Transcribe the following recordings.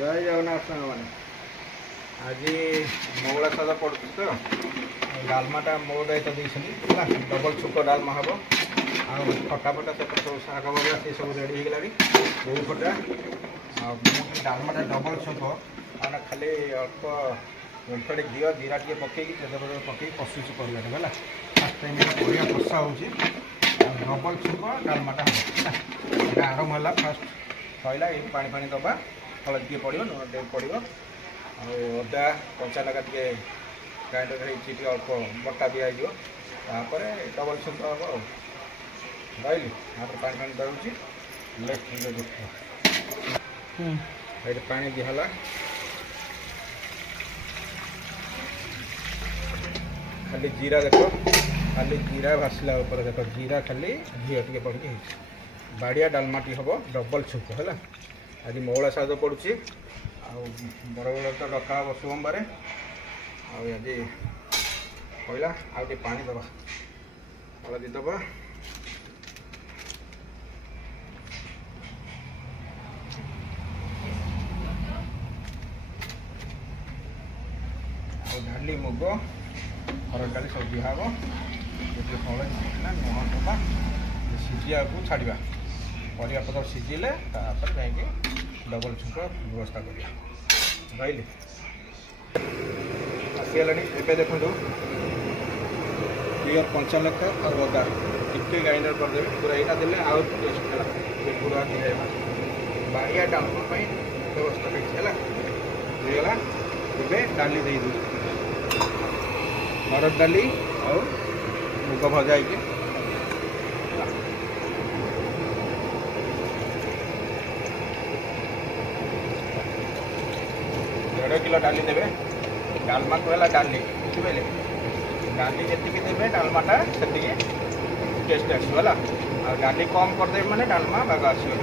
जय जगन्नाथ सांग मैंने आज मंगला साजा पड़ू तो डालमाटा मो दायित्व देती डबल छुक डालमा हम खटा फटा से सब शाग भजा से सब रेडी हो गलानी बहु खटा डालमाटा डबल छुक मैंने खाली अल्प गुंठे घी जीरा टे पकई तेजपत्र पकई कषुच कर फास्ट टाइम बढ़िया कषा हो डबल छुक डालमाटा हम आरंभ है फास्ट सैला ये पानी फानी दबा हलदी टे पड़ो लुण टे पड़ो अदा कंचा लगा टे ग्राइंडर होती अल्प बटा दिखाई डबल छुक हम रही पानी फानी दूसरी लेफ्ट पानी दिहला खाली जीरा देख खाली जीरा भासला ऊपर देख जीरा खाली घी टे पड़ी बाड़िया डालमाटी हम डबल छुक है आज मौला साज पड़ुची बड़ बड़ तो रखा हम सोमवार आज कहला आगे पानी दबा हलदी दबा डाली मुग हरड़ डाली सब दिहब हलदी नुह दबा सीझा को छाड़ा परिया पत्र सीझिले जाकि डबल छुक व्यवस्था करिया रही आसीगला ए देखो क्लियर कंचा लखा और अदा टिके ग्राइंडर करदे पूरा यहाँ देने आउ टेस्ट है पूरा बाड़िया डालमा व्यवस्था होगा ए डाली दे हरड़ डाली और मुग भजा है 1.5 किलो डाली देवे डालमा कहला डाली बुझे डाली जी देवे डालमाटा से टेस्ट आसला आ डाली कम करदे माने डालमा बाग आसो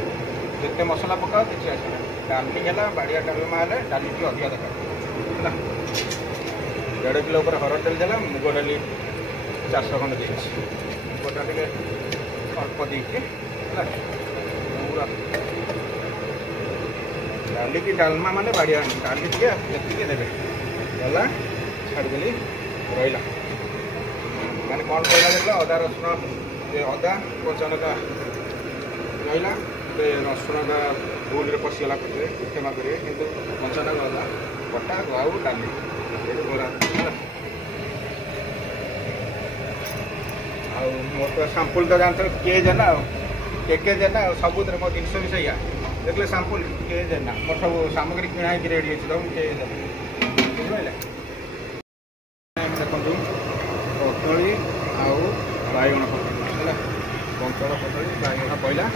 जिते मसला पकाओ किसी आस डाली है बाड़िया डालमा है डाली टी अधिका दरकार 1.5 किलो पर हरड़ डाली देला मुग डाली 400 खंड दे मुगटा टे अल्प देके पूरा डाली की डालमा माने बाड़िया डाली टे ये देवे गला छाड़देली रहा मैंने कौन कहला देख अदा रसुण अदा कचालका रहा रसुणटा भूल पशिगला पड़े क्षमा करेंगे कितु कचालका अदा कटा आउ डाली बरा मोर तो साम्पुल तो जानते के जेना के जेना सब मो जिन भी सही देखले साम्पुल के जेना मोर सब सामग्री किଣା रेडी हो के बुझे देखो कदली आउ बैगण पकड़ कंचल कदली बैगण पड़ा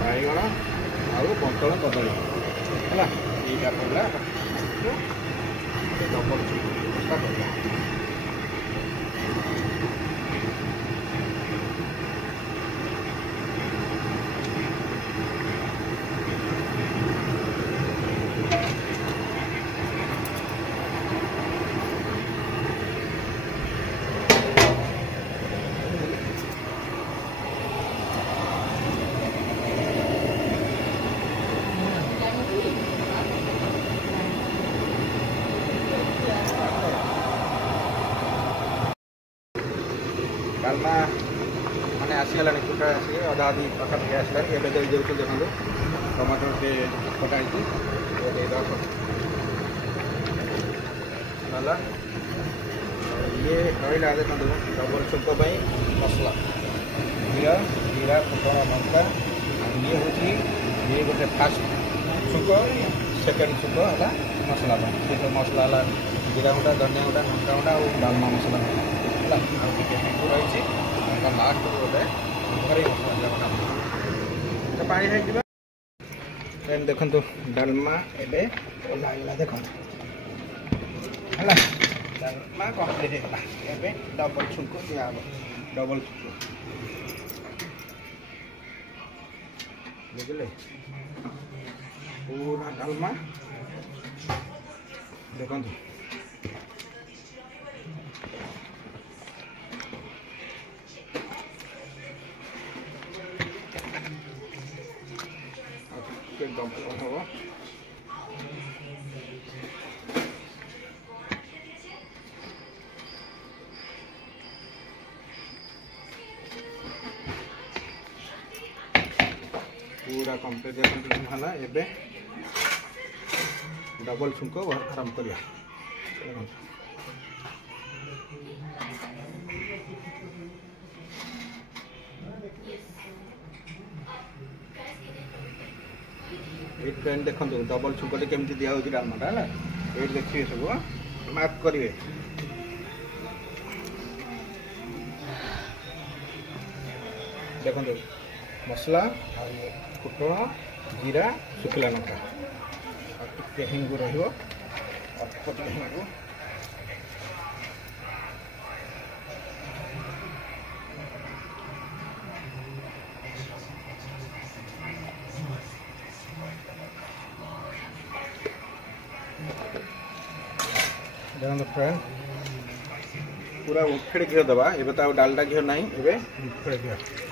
बैगण आउ कंचल कदली है यहीटा पड़ा डबल व्यवस्था कर डालमा मैंने आसीगला कुटा आसिक अधा अधी पाखापाखि आसला एवं दे देखो टमाटो टे कटा नाला ये रहा देखो डबल छुक मसला जीरा जीरा फुटण लंका ये हूँ ये गोटे फास्ट छुक सेकेंड छुक है मसला ये तो मसला है जीरा गुंडा धनिया गुंडा लंका गुंडा और डालमा मसला रही लास्ट गोटे घरे मसला पानी देखो डालमा एवं लागला देख डालमा कम्प्लीट होगा डबल छुक दिया डबल छुक बुझे पूरा डालमा देखो डबल हम पूरा कंप्लीट है एबे डबल छुंक आरंभ करिया पेन देखो डबल छुंकटे केमती दिया होची डालमाटा है ये देखिए सब मार्क करिए देखो मसला फुटण जीरा शुखला लंका टे हिंगु रल्प हिंगु देखो फ्रेंड पूरा उफेड़ घी दबा एबे तो डालडा घी ना एबे उफेड़ घी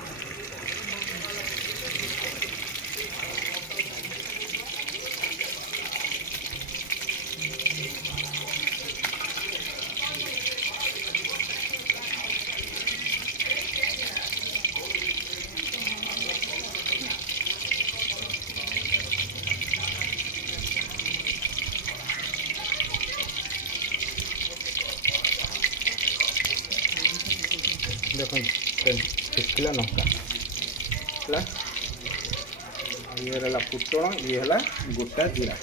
देखो शुखला लंका ये रहा फुटण ये है गोटा जीरा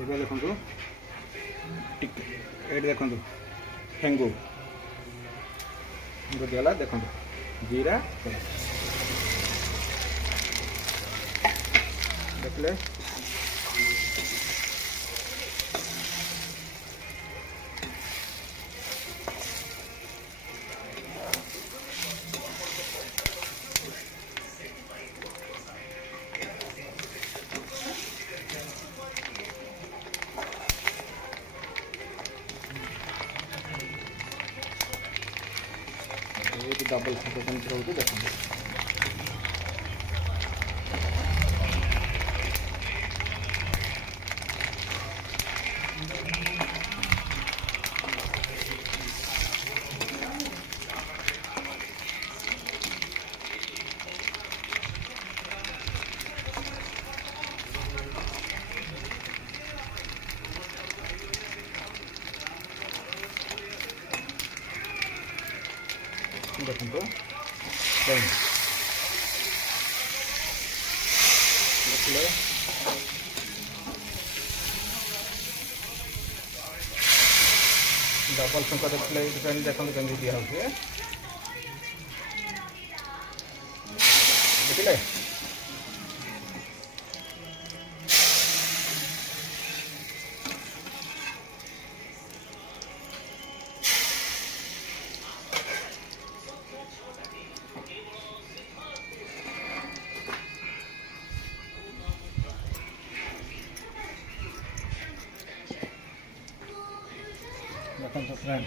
ये देखो ये देखो हेंगु दिला देखो जीरा देखले डबल रोटी देखो देखो डबल छुंक देखिए देखो कमी दिया देखिले देखो फ्रेंड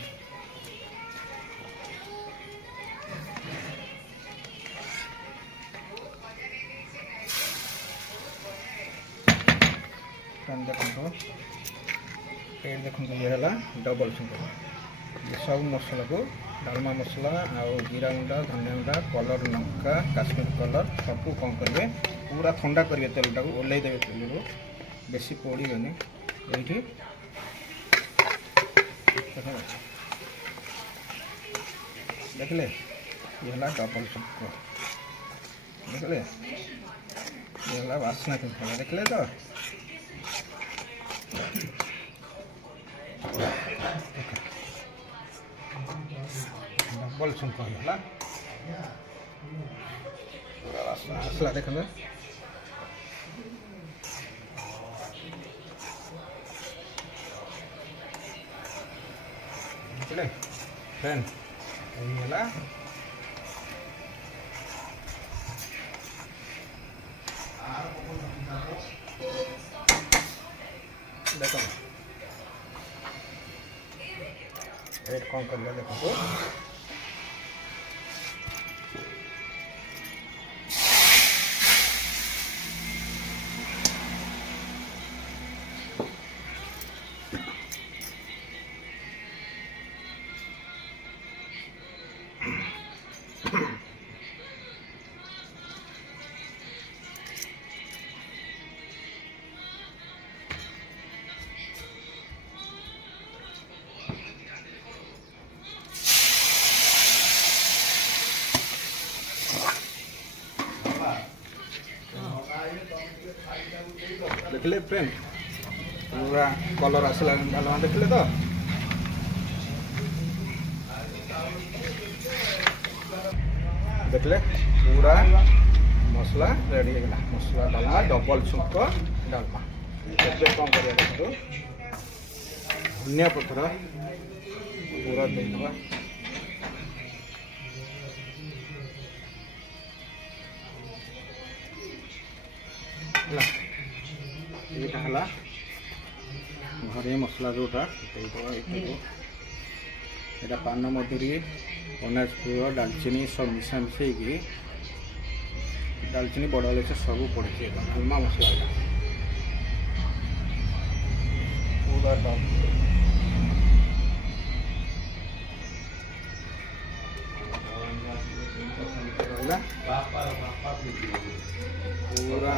देखो ये देखो ये है डबल छुंक सब मसला को डालमा मसला आउ जीरा गुंडा धनिया गुंडा कलर लंका काश्मीर कलर सब कौन करेंगे पूरा ठंडा करेंगे तेल टाक ओल्ल देवे तेल को बेसी पोड़ेनि ये देखले ये है डबल छुंक देखले ये है वासना के देखले तो डबल छुंक है वासना देखना फ्रेंड ହେଇଗଲା देखो रेट कौन कर लिया देखो देखले फ्रेंड पूरा कलर आसला डालमा देखले तो देखले पूरा मसला रेडी हो गला मसला डालमा डबल छुंक डालमा ଏବେ कौन करिया देखो धनिया पत्र पूरा देवा यहाँ घरे मसला जोटा यहाँ पान मधुरी अनाजपुर डालचीनी सब मिसा मिसई डालचीनी बड़ इलाच सब पड़े डालमा मसला पूरा पूरा